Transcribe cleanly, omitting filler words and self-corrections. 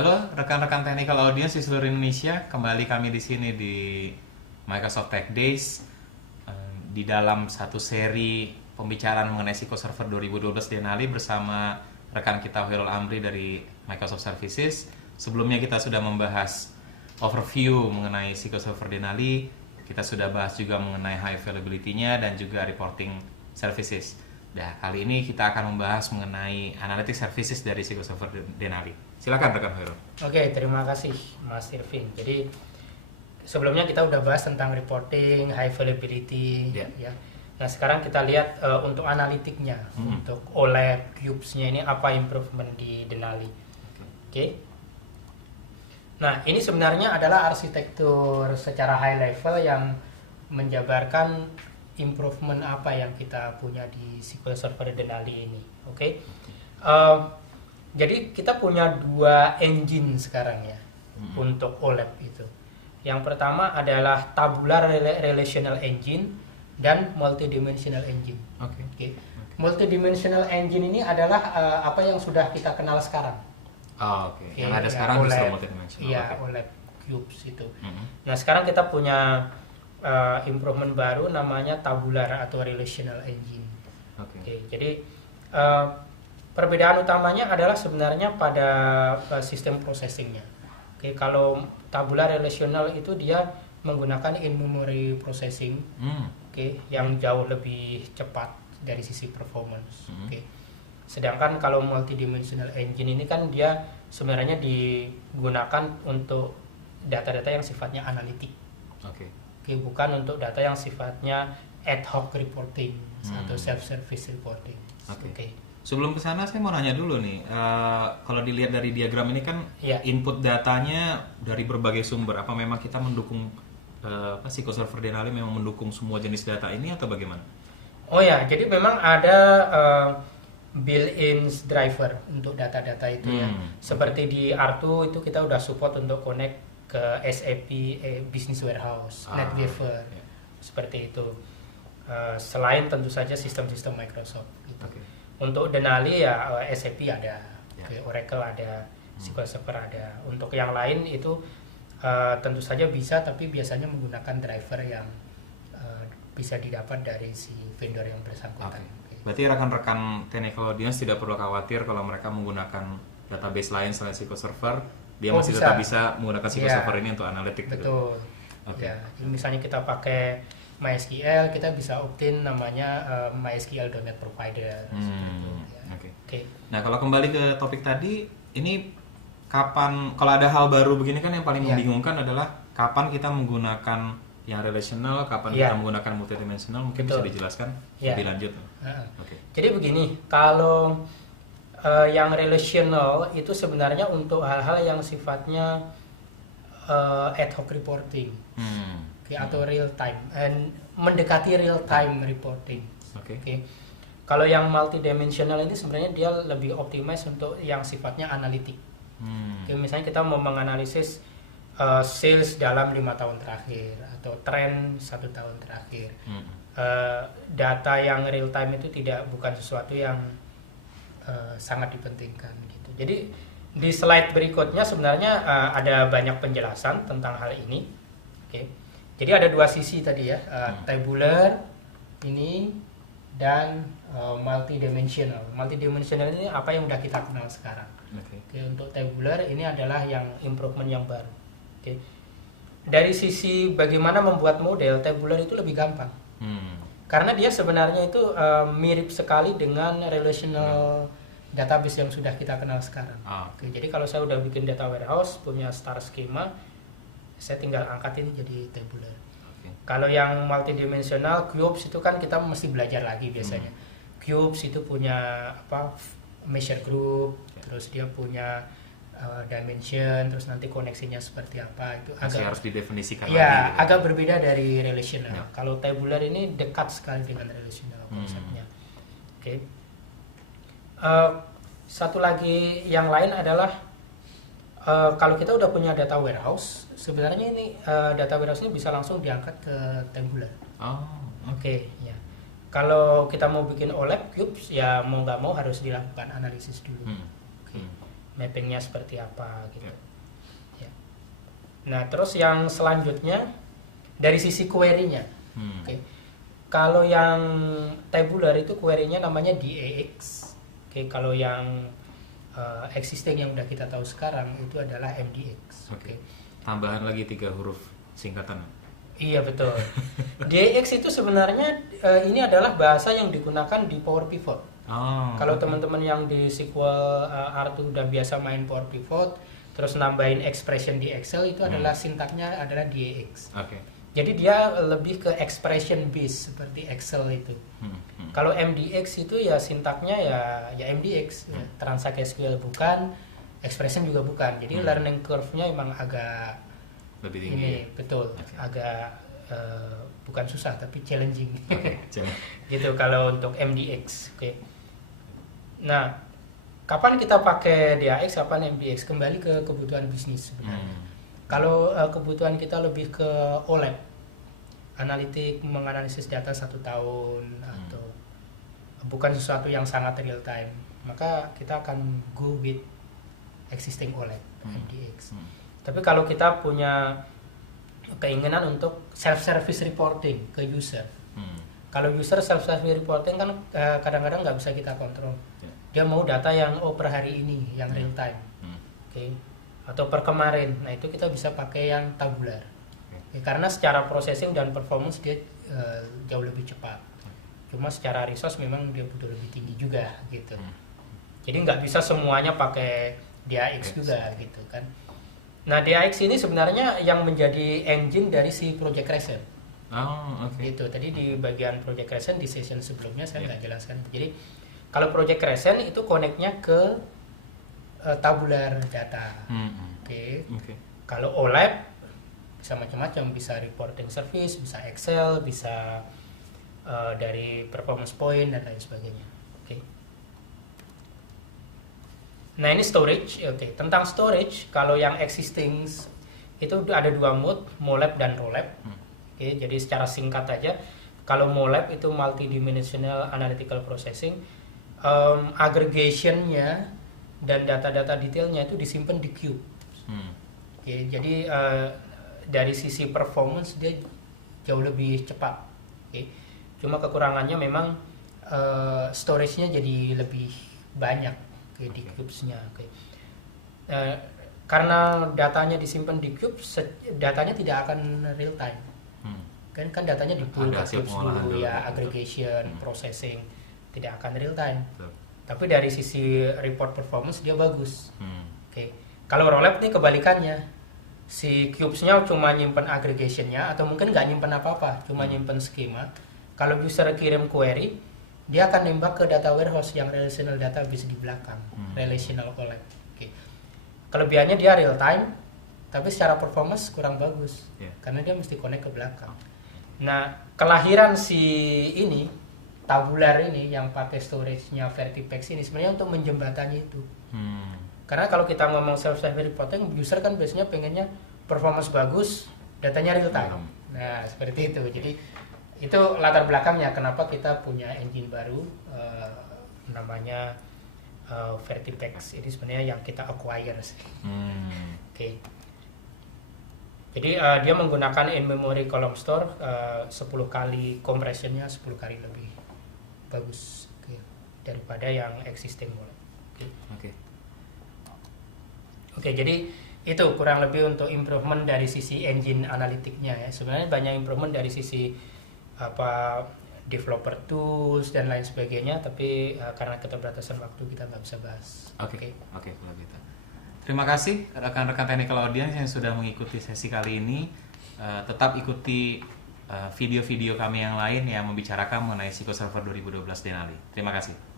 Halo rekan-rekan technical audience di seluruh Indonesia, kembali kami di sini di Microsoft Tech Days di dalam satu seri pembicaraan mengenai SQL Server 2012 Denali bersama rekan kita Hoirul Amri dari Microsoft Services. Sebelumnya kita sudah membahas overview mengenai SQL Server Denali, kita sudah bahas juga mengenai high availability-nya dan juga reporting services. Nah, kali ini kita akan membahas mengenai analytics services dari SQL Server Denali. Silakan rekan Hoirul. Oke, terima kasih Mas Irvin. Jadi sebelumnya kita udah bahas tentang reporting, high availability, ya. Nah sekarang kita lihat untuk analitiknya, untuk OLAP, cubes-nya ini apa improvement di Denali. Oke. Nah ini sebenarnya adalah arsitektur secara high level yang menjabarkan improvement apa yang kita punya di SQL Server Denali ini. Oke. Jadi kita punya dua engine sekarang ya untuk OLAP itu. Yang pertama adalah tabular relational engine dan multidimensional engine. Oke. Multidimensional engine ini adalah apa yang sudah kita kenal sekarang. Yang ada sekarang OLAP, justru multidimensional. Iya, OLAP cubes itu. Nah sekarang kita punya improvement baru namanya tabular atau relational engine. Oke. Jadi perbedaan utamanya adalah sebenarnya pada sistem processingnya. Oke, kalau tabular relational itu dia menggunakan in-memory processing, yang jauh lebih cepat dari sisi performance. Sedangkan kalau multidimensional engine ini kan dia sebenarnya digunakan untuk data-data yang sifatnya analitik. Bukan untuk data yang sifatnya ad hoc reporting atau self-service reporting. Sebelum ke sana saya mau nanya dulu nih, kalau dilihat dari diagram ini kan input datanya dari berbagai sumber, apa memang kita mendukung SQL Server Denali memang mendukung semua jenis data ini atau bagaimana? Oh ya, jadi memang ada built-in driver untuk data-data itu ya. Seperti di R2 itu kita udah support untuk connect ke SAP Business Warehouse, NetWeaver, seperti itu. Selain tentu saja sistem-sistem Microsoft. Gitu. Untuk Denali ya SAP ada, Oracle ada, SQL Server ada. Untuk yang lain itu tentu saja bisa, tapi biasanya menggunakan driver yang bisa didapat dari si vendor yang bersangkutan. Berarti rekan-rekan technical audience tidak perlu khawatir kalau mereka menggunakan database lain selain SQL Server, dia masih tetap bisa menggunakan SQL Server ini untuk analitik. Betul. Ya, misalnya kita pakai MySQL, kita bisa opt-in namanya MySQL.NET Provider. Nah kalau kembali ke topik tadi, ini kapan, kalau ada hal baru begini kan yang paling membingungkan adalah kapan kita menggunakan yang relational, kapan kita menggunakan multidimensional, mungkin bisa dijelaskan lebih lanjut. Jadi begini, kalau yang relational itu sebenarnya untuk hal-hal yang sifatnya ad hoc reporting. Atau real time, mendekati real time reporting. Kalau yang multidimensional ini sebenarnya dia lebih optimize untuk yang sifatnya analitik. Misalnya kita mau menganalisis sales dalam 5 tahun terakhir atau tren 1 tahun terakhir. Data yang real time itu bukan sesuatu yang sangat dipentingkan gitu. Jadi di slide berikutnya sebenarnya ada banyak penjelasan tentang hal ini. Jadi ada dua sisi tadi ya, tabular ini dan multidimensional. Multidimensional ini apa yang udah kita kenal sekarang. Untuk tabular ini adalah yang improvement yang baru. Dari sisi bagaimana membuat model, tabular itu lebih gampang. Karena dia sebenarnya itu mirip sekali dengan relational database yang sudah kita kenal sekarang. Jadi kalau saya udah bikin data warehouse, punya star schema, saya tinggal angkat ini jadi tabular. Kalau yang multidimensional, cubes itu kan kita mesti belajar lagi biasanya. Cubes itu punya measure group, terus dia punya dimension, terus nanti koneksinya seperti apa, itu harus didefinisikan lagi. Ya, agak berbeda dari relational. Kalau tabular ini dekat sekali dengan relational konsepnya. Satu lagi yang lain adalah kalau kita udah punya data warehouse, sebenarnya ini data warehouse ini bisa langsung diangkat ke tabular. Ya. Kalau kita mau bikin OLAP cubes, ya mau nggak mau harus dilakukan analisis dulu. mappingnya seperti apa gitu. Ya. Ya. Nah terus yang selanjutnya dari sisi query-nya. Oke. Kalau yang tabular itu query-nya namanya DAX. Oke, kalau yang existing yang udah kita tahu sekarang itu adalah MDX. Oke. Tambahan lagi 3 huruf singkatan. Iya betul. DAX itu sebenarnya ini adalah bahasa yang digunakan di Power Pivot. Kalau teman-teman yang di SQL R2 udah biasa main Power Pivot, terus nambahin expression di Excel itu adalah sintaknya adalah DAX. Jadi dia lebih ke expression based seperti Excel itu. Kalau MDX itu ya sintaknya ya MDX, ya, transaksi SQL bukan, expression juga bukan. Jadi learning curve-nya emang agak lebih tinggi. Ini betul, agak bukan susah tapi challenging. Gitu kalau untuk MDX. Oke. Nah, kapan kita pakai DAX, kapan MDX? Kembali ke kebutuhan bisnis sebenarnya. Kalau kebutuhan kita lebih ke OLAP, analitik, menganalisis data 1 tahun atau bukan sesuatu yang sangat real time, maka kita akan go with existing OLAP, MDX. Tapi kalau kita punya keinginan untuk self-service reporting ke user, kalau user self-service reporting kan kadang-kadang nggak bisa kita kontrol. Dia mau data yang per hari ini, yang real time. Oke. Atau per kemarin, nah itu kita bisa pakai yang tabular, ya, karena secara processing dan performance dia jauh lebih cepat. Cuma secara resource memang dia butuh lebih tinggi juga gitu. Jadi nggak bisa semuanya pakai DAX juga gitu kan. Nah DAX ini sebenarnya yang menjadi engine dari si Project Crescent. Gitu. Tadi di bagian Project Crescent di session sebelumnya saya nggak jelaskan. Jadi kalau Project Crescent itu connect-nya ke tabular data. Oke. Kalau OLAP bisa macam-macam, bisa reporting service, bisa Excel, bisa dari performance point dan lain sebagainya. Oke. Nah ini storage. Oke. Tentang storage, kalau yang existing itu ada 2 mode, MOLAP dan ROLAP. Oke. Jadi secara singkat aja, kalau MOLAP itu multidimensional analytical processing, aggregation-nya dan data-data detailnya itu disimpan di cube. Oke, jadi dari sisi performance dia jauh lebih cepat. Oke. Cuma kekurangannya memang storage-nya jadi lebih banyak di cubes-nya. Oke. Karena datanya disimpan di cube, datanya tidak akan real time. Kan datanya di-pool ke cubes dulu ya, aggregation, processing, tidak akan real time. Tapi dari sisi report performance dia bagus. Oke. Kalau rollup nih kebalikannya, si cubes-nya cuma nyimpen aggregation-nya atau mungkin nggak nyimpen apa-apa, cuma nyimpen skema. Kalau user kirim query, dia akan nembak ke data warehouse yang relational database di belakang, relational collect. Oke. Kelebihannya dia real time, tapi secara performance kurang bagus, karena dia mesti connect ke belakang. Nah, kelahiran si ini tabular ini yang pakai storage-nya Vertipex ini sebenarnya untuk menjembatani itu. Karena kalau kita ngomong self-service reporting, user kan biasanya pengennya performance bagus, datanya real time. Nah, seperti itu. Jadi itu latar belakangnya kenapa kita punya engine baru namanya Vertipex. Ini sebenarnya yang kita acquire sih. Oke. Jadi dia menggunakan in-memory column store 10 kali compression-nya 10 kali lebih bagus daripada yang existing. Oke, jadi itu kurang lebih untuk improvement dari sisi engine analitiknya ya. Sebenarnya banyak improvement dari sisi developer tools dan lain sebagainya, tapi karena keterbatasan waktu kita nggak bisa bahas. Oke, kalau gitu. Terima kasih rekan-rekan technical audience yang sudah mengikuti sesi kali ini. Tetap ikuti video-video kami yang lain yang membicarakan mengenai SQL Server 2012 Denali. Terima kasih.